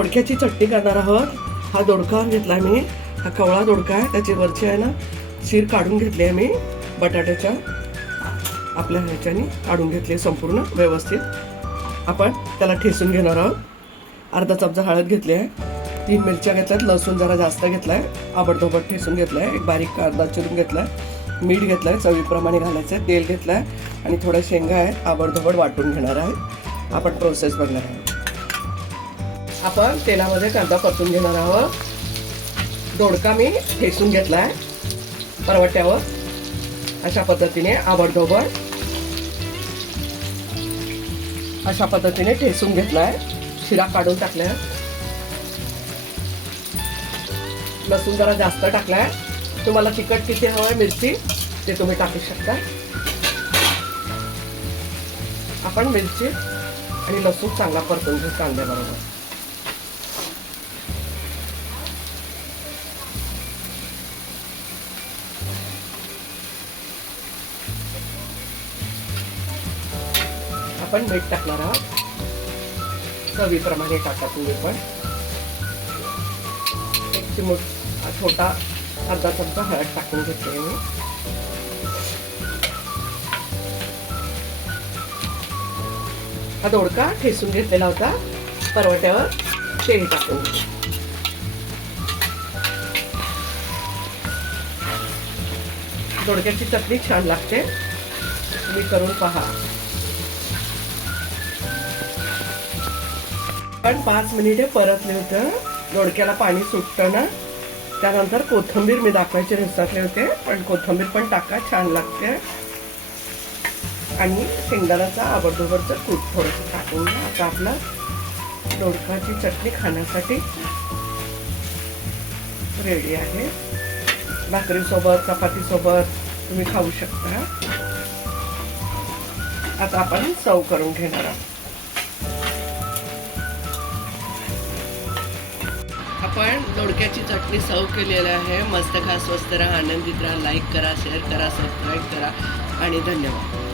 दोडक्याची चटणी करणार आहोत। हा दोडका घेतला मी, हा कवळा दोडका आहे, त्याची वरची आहे ना शीर काढून घेतली आहे मी बटाट्याच्या आपल्या ह्याच्याने काढून घेतली संपूर्ण व्यवस्थित। आपण त्याला ठेसून घेणार आहोत। अर्धा चमचा हळद घेतली आहे, 3 मिरच्या घेतल्यात, लसूण जरा जास्त घेतलाय, आबडधोबड ठेसून घेतलाय, एक बारीक कांदा चिरून घेतलाय, मीठ घेतलंय, चवीप्रमाणे घालायचं, तेल घेतलंय आणि थोड्या शेंगा आहेत, आबडधोबड वाटून घेणार आहे। आपण प्रोसेस बघणार आहोत। आपण तेलामध्ये कांदा परतून घेणार आहोत। दोडका मी ठेसून घेतलाय परवट्यावर, अशा पद्धतीने आबडधोबड अशा पद्धतीने ठेसून घेतलाय, शिरा काढून टाकल्या, लसूण जरा जास्त टाकलाय। तुम्हाला तिखट किती हवंय मिरची ते तुम्ही टाकू शकता। आपण मिरची आणि लसूण चांगला परतून घेऊ कांद्याबरोबर। आपण मीठ टाकणार आहोत, चवीप्रमाणे टाका तुम्ही पण। एक चिमूट छोटा अर्धा चमचा हळद टाकून घेतली मी। हा दोडका ठेसून घेतलेला होता परवट्यावर, तेल टाकून दोडक्याची चटणी छान लागते, तुम्ही करून पहा। पण 5 मिनिटे परतले होतं, दोडक्याला पाणी सुटतं ना, त्यानंतर कोथिंबीर मी दाखवायचे विसरले होते, पण कोथिंबीर पण टाका, छान लागते। आणि शेंगदाण्याचा आबडधोबडचं कूट थोडंसं टाकून घ्या। आता आपला दोडकाची चटणी खाण्यासाठी रेडी आहे। भाकरीसोबत चपातीसोबत तुम्ही खाऊ शकता। आता आपण सर्व करून घेणार आहोत। आपण दोडक्याची चटणी सर्व केलेली आहे। मस्त खा, स्वस्त राहा, आनंदित राहा, लाईक करा, शेअर करा, सबस्क्राईब करा आणि धन्यवाद।